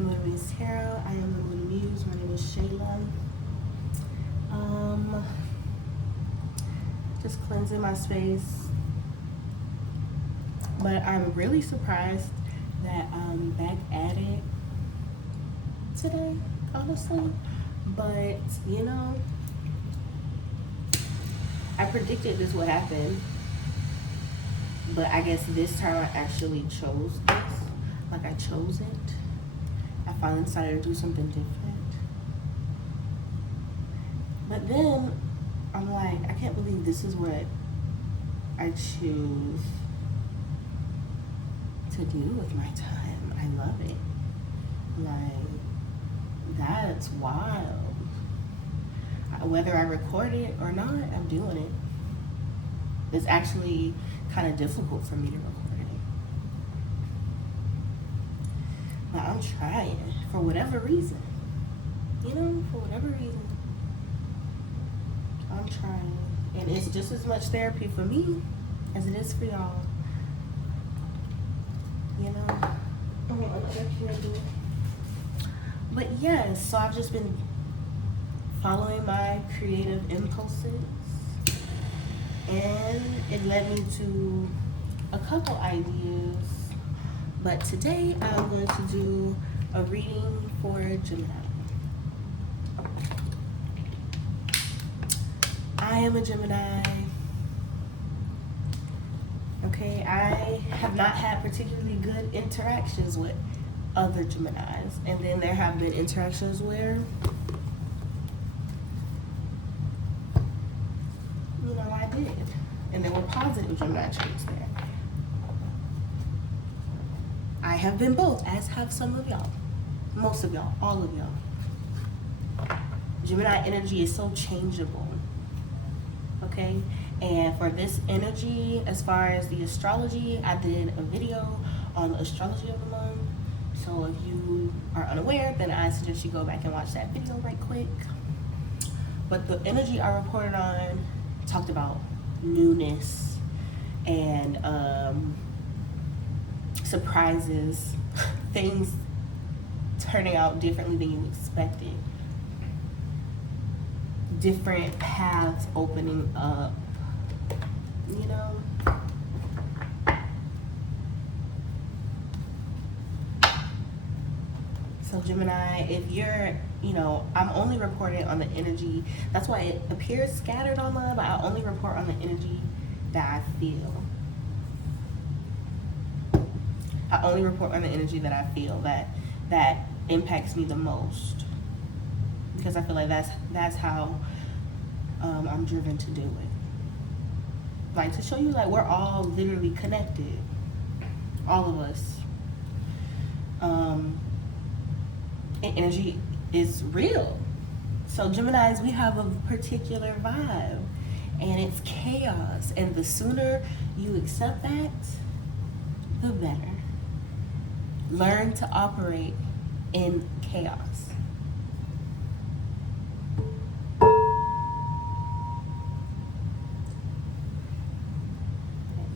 to Moon Muse Tarot. I am the Moon Muse. My name is Shayla. Just cleansing my space. But I'm really surprised that I'm back at it today, honestly. But, you know, I predicted this would happen. But I guess this time I actually chose this. Like, I chose it. I finally decided to do something different. But then I'm like, I can't believe this is what I choose to do with my time. I love it. Like, that's wild. Whether I record it or not, I'm doing it. It's actually kind of difficult for me to record it. But I'm trying for whatever reason. You know, for whatever reason. I'm trying. And it's just as much therapy for me as it is for y'all. You know? But yes, so I've just been following my creative impulses. And it led me to a couple ideas. But today I'm going to do a reading for Gemini. I am a Gemini. Okay, I have not had particularly good interactions with other Geminis. And then there have been interactions where, you know, I did. And there were positive Gemini traits there. I have been both, as have some of y'all. Most of y'all, all of y'all. Gemini energy is so changeable. Okay? And for this energy, as far as the astrology, I did a video on the astrology of the month. So if you are unaware, then I suggest you go back and watch that video right quick. But the energy I reported on talked about newness and surprises, things turning out differently than you expected, different paths opening up, you know. So Gemini, if you're, you know, I'm only reporting on the energy. That's why it appears scattered online, but I only report on the energy that I feel. I only report on the energy that I feel that impacts me the most, because I feel like that's how I'm driven to do it. Like, to show you, like, we're all literally connected, all of us. And energy is real. So Geminis, we have a particular vibe, and it's chaos. And the sooner you accept that, the better. Learn to operate in chaos.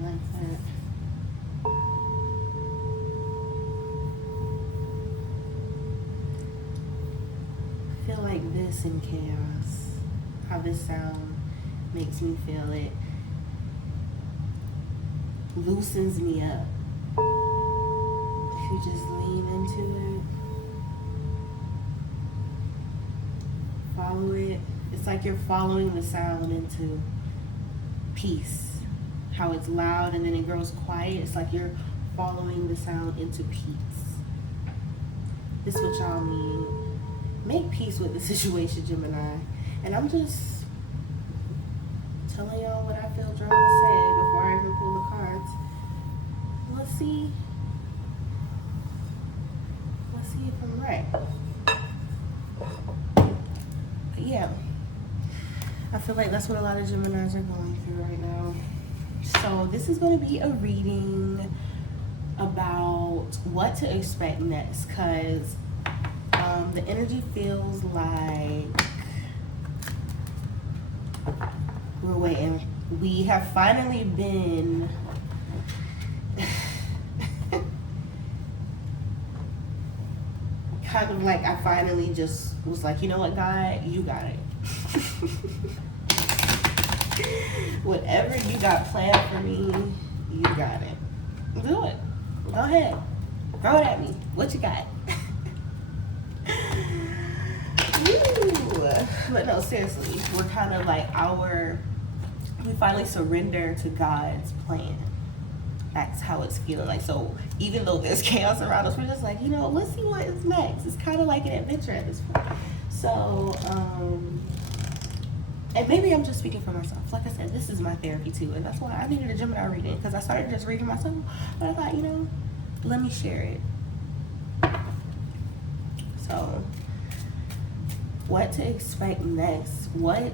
Like that. Feel like this in chaos. How this sound makes me feel. It loosens me up. If you just lean into it, follow it. It's like you're following the sound into peace. How it's loud and then it grows quiet. It's like you're following the sound into peace. This is what y'all need. Make peace with the situation, Gemini. And I'm just telling y'all what I feel drawn to say before I even pull the cards. Let's see if I'm right. But yeah, I feel like that's what a lot of Geminis are going through right now. So this is going to be a reading about what to expect next, because the energy feels like we're waiting. We have finally been kind of like I finally just was like, you know what, God, you got it. Whatever you got planned for me, you got it. Do it. Go ahead. Throw it at me. What you got? Woo. But no, seriously, we're kind of like we finally surrender to God's plan. That's how it's feeling like. So even though there's chaos around us, we're just like, you know, let's see what is next. It's kind of like an adventure at this point. So, and maybe I'm just speaking for myself. Like I said, this is my therapy too. And that's why I needed a Gemini reading, because I started just reading myself. But I thought, you know, let me share it. So, what to expect next? What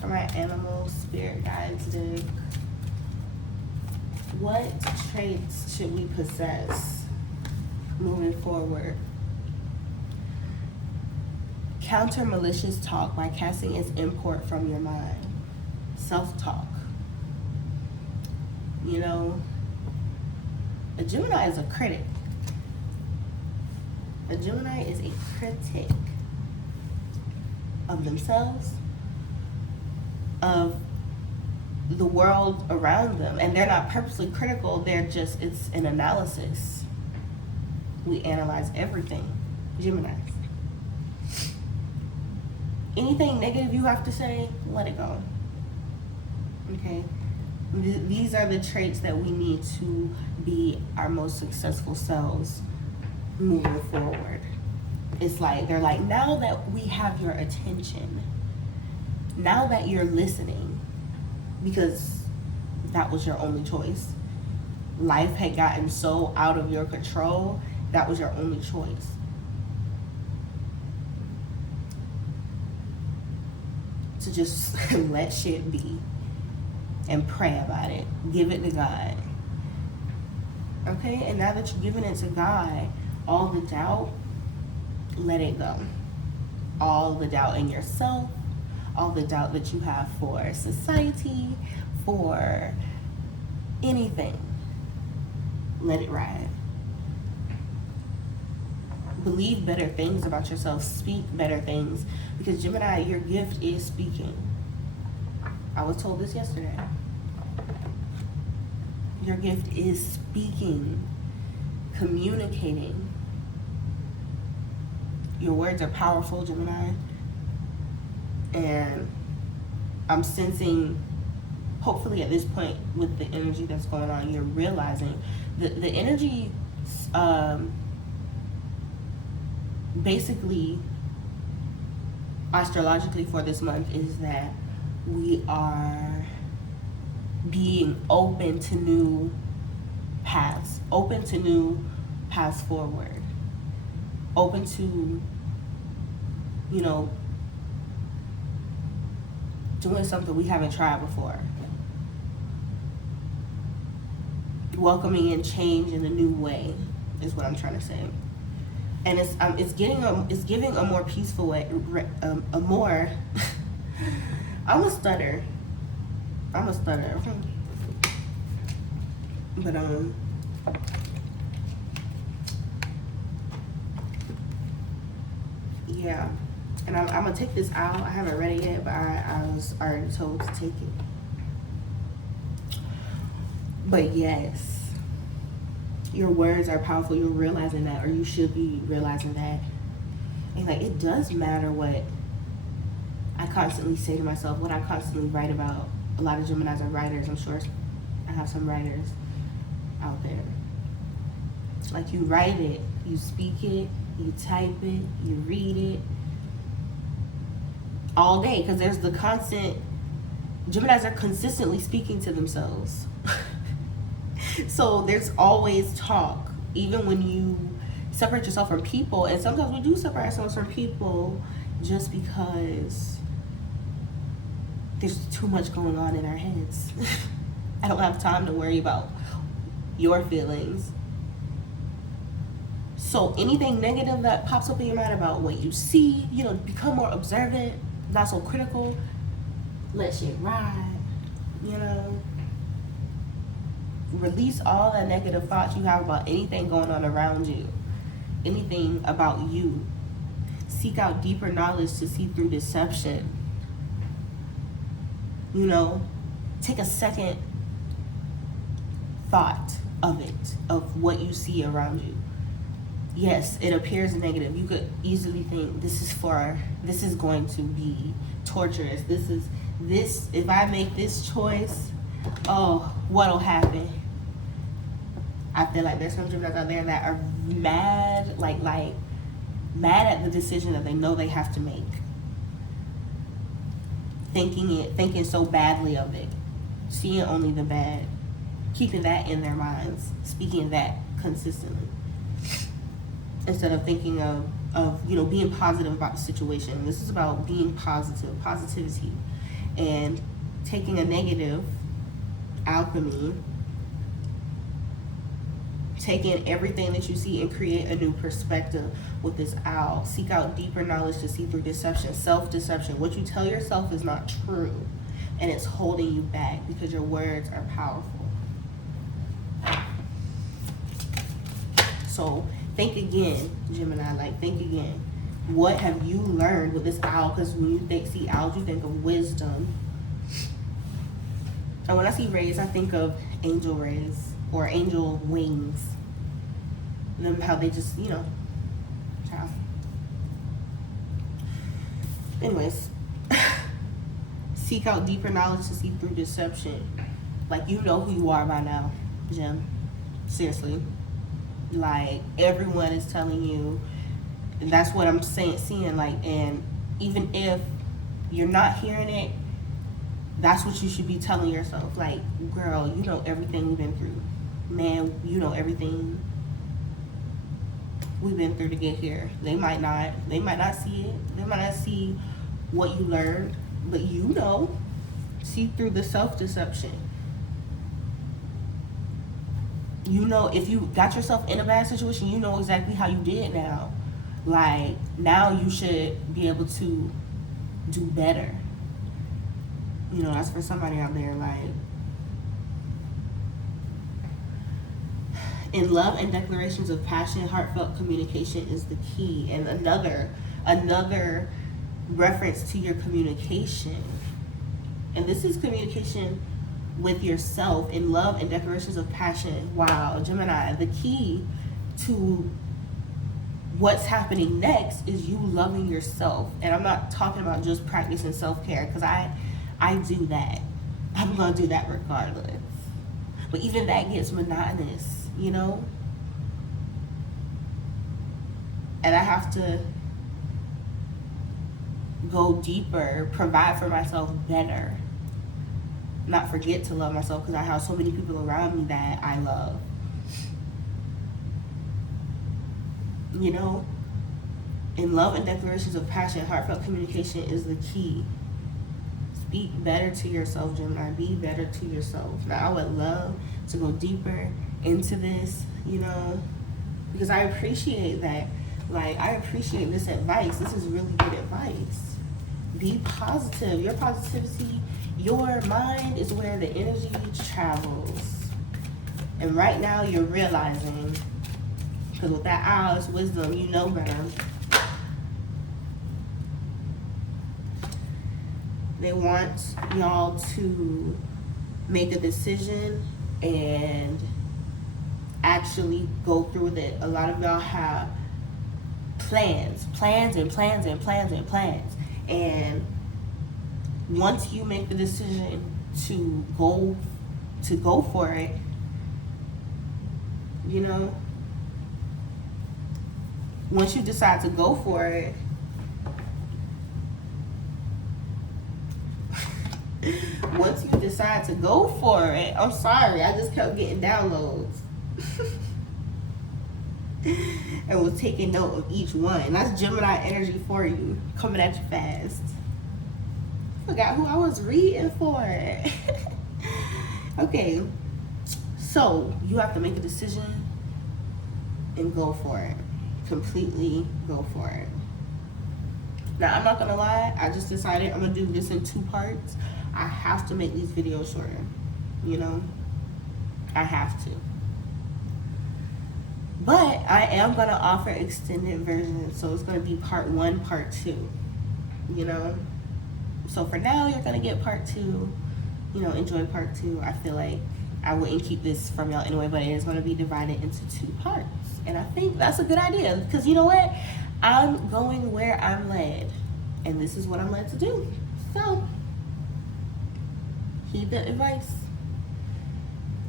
for my animal spirit guides did? What traits should we possess moving forward? Counter malicious talk by casting its import from your mind. Self-talk. You know, a Gemini is a critic. A Gemini is a critic of themselves, of the world around them. And they're not purposely critical, it's an analysis. We analyze everything. Geminis. Anything negative you have to say, let it go. Okay? These are the traits that we need to be our most successful selves moving forward. It's like, they're like, now that we have your attention, now that you're listening, because that was your only choice. Life had gotten so out of your control, that was your only choice. To just let shit be and pray about it. Give it to God. Okay? And now that you're giving it to God, all the doubt, let it go. All the doubt in yourself, all the doubt that you have for society, for anything, let it ride. Believe better things about yourself. Speak better things. Because Gemini, your gift is speaking. I was told this yesterday. Your gift is speaking, communicating. Your words are powerful, Gemini. And I'm sensing, hopefully at this point with the energy that's going on, you're realizing the energy basically astrologically for this month is that we are being open to new paths forward, open to, you know, doing something we haven't tried before, welcoming in change in a new way is what I'm trying to say. And it's giving a more peaceful way, a more. I'm a stutter. Okay? But yeah. And I'm gonna take this out. I haven't read it yet, but I was already told to take it. But yes. Your words are powerful. You're realizing that, or you should be realizing that. And like, it does matter what I constantly say to myself, what I constantly write about. A lot of Geminis are writers. I'm sure I have some writers out there. Like, you write it, you speak it, you type it, you read it all day, because there's the constant. Geminis are consistently speaking to themselves. So there's always talk, even when you separate yourself from people. And sometimes we do separate ourselves from people just because there's too much going on in our heads. I don't have time to worry about your feelings. So anything negative that pops up in your mind about what you see, you know, become more observant, not so critical. Let shit ride, you know. Release all the negative thoughts you have about anything going on around you anything about you. Seek out deeper knowledge to see through deception. You know, take a second thought of it, of what you see around you. Yes, it appears negative. You could easily think this is going to be torturous. If I make this choice, oh, what'll happen? I feel like there's some Geminis out there that are mad, like mad at the decision that they know they have to make. Thinking so badly of it, seeing only the bad, keeping that in their minds, speaking that consistently, instead of thinking of being positive about the situation. This is about being positivity, and taking a negative alchemy, taking everything that you see and create a new perspective with this owl. Seek out deeper knowledge to see through deception, self-deception. What you tell yourself is not true, and it's holding you back because your words are powerful. So think again, Gemini, think again. What have you learned with this owl? Because when you see owls, you think of wisdom. And when I see rays, I think of angel rays or angel wings. Them how they just, child. Anyways, seek out deeper knowledge to see through deception. You know who you are by now, Gem. Seriously. Everyone is telling you, and that's what I'm seeing, and even if you're not hearing it, that's what you should be telling yourself. Girl, you know everything we've been through. Man, you know everything we've been through to get here. They might not see it. They might not see what you learned, but see through the self-deception. If you got yourself in a bad situation, you know exactly how you did now. Now you should be able to do better. That's for somebody out there. In love and declarations of passion, heartfelt communication is the key. And another reference to your communication. And this is communication with yourself. In love and declarations of passion. Wow, Gemini, the key to what's happening next is you loving yourself. And I'm not talking about just practicing self-care, because I do that. I'm gonna do that regardless. But even that gets monotonous, and I have to go deeper, provide for myself better, not forget to love myself, because I have so many people around me that I love. In love and declarations of passion, heartfelt communication is the key. Speak better to yourself, Gemini. Be better to yourself. Now, I would love to go deeper into this, because I appreciate that. I appreciate this advice. This is really good advice. Be positive. Your positivity, your mind is where the energy travels. And right now you're realizing, because with that owl's wisdom, you know better. They want y'all to make a decision and actually go through with it. A lot of y'all have plans. And once you make the decision to go for it, once you decide to go for it, I'm sorry, I just kept getting downloads. And was taking note of each one. That's Gemini energy for you, coming at you fast. Forgot who I was reading for. Okay, so you have to make a decision and go for it. Completely go for it. Now, I'm not gonna lie, I just decided I'm gonna do this in 2 parts. I have to make these videos shorter, I have to. But I am going to offer extended versions. So it's going to be part 1, part 2. You know? So for now, you're going to get part 2. You know, enjoy part 2. I feel like I wouldn't keep this from y'all anyway, but it is going to be divided into 2 parts. And I think that's a good idea. Because you know what? I'm going where I'm led. And this is what I'm led to do. So, heed the advice.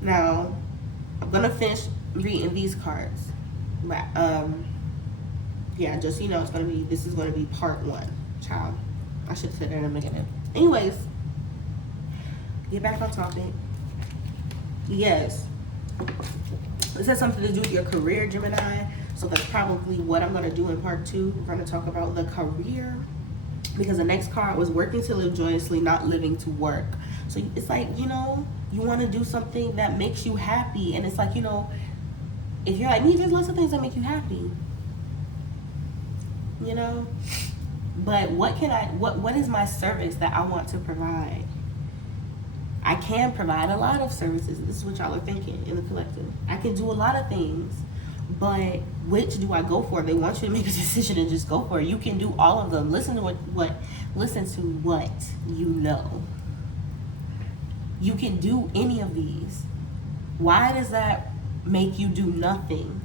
Now, I'm going to finish reading these cards. But, yeah, just so you know, this is going to be part 1. Child. I should have said that in the beginning. Anyways, get back on topic. Yes. This has something to do with your career, Gemini. So that's probably what I'm going to do in part 2. We're going to talk about the career. Because the next card was working to live joyously, not living to work. So it's like, you know, you want to do something that makes you happy. And it's like, you know, if you're like me, there's lots of things that make you happy. You know? But what is my service that I want to provide? I can provide a lot of services. This is what y'all are thinking in the collective. I can do a lot of things. But which do I go for? They want you to make a decision and just go for it. You can do all of them. Listen to what you know. You can do any of these. Why does that make you do nothing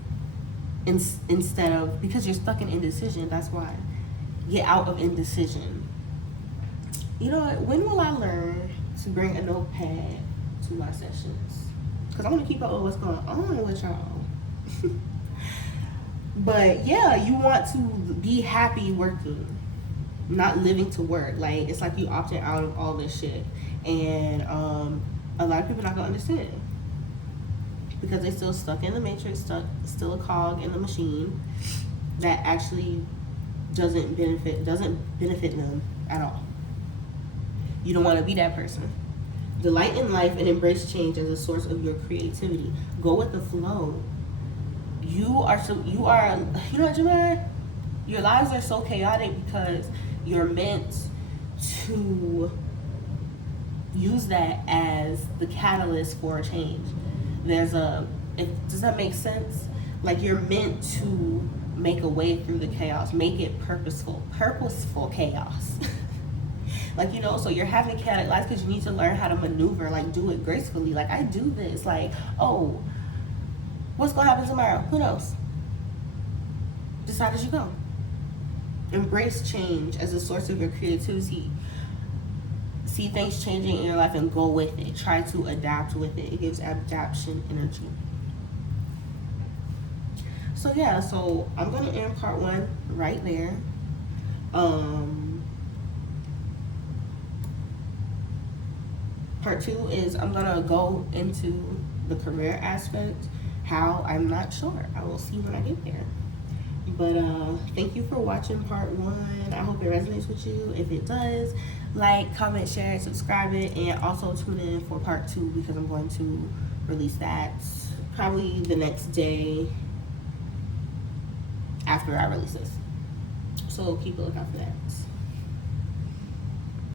instead of, because you're stuck in indecision? That's why. Get out of indecision. You know what? When will I learn to bring a notepad to my sessions? Because I want to keep up with what's going on with y'all. But yeah, you want to be happy working, not living to work. Like, it's like you opted out of all this shit. And a lot of people not gonna understand because they still stuck in the matrix, still a cog in the machine that actually doesn't benefit them at all. You don't want to be that person. Delight in life and embrace change as a source of your creativity. Go with the flow. You know what, Gemini? Your lives are so chaotic because you're meant to use that as the catalyst for a change. Does that make sense? Like, you're meant to make a way through the chaos, make it purposeful chaos. Like, you know, so you're having chaotic lives because you need to learn how to maneuver, like, do it gracefully. Like, I do this, like, oh, what's gonna happen tomorrow? Who knows? Decide as you go. Embrace change as a source of your creativity. See things changing in your life and go with it. Try to adapt with it. It gives adaptation energy. So yeah, so I'm gonna end part 1 right there. Part 2 is I'm gonna go into the career aspect. How, I'm not sure. I will see when I get there. But thank you for watching part 1. I hope it resonates with you. If it does, like, comment, share, subscribe it, and also tune in for part 2 because I'm going to release that probably the next day after I release this. So keep a lookout for that.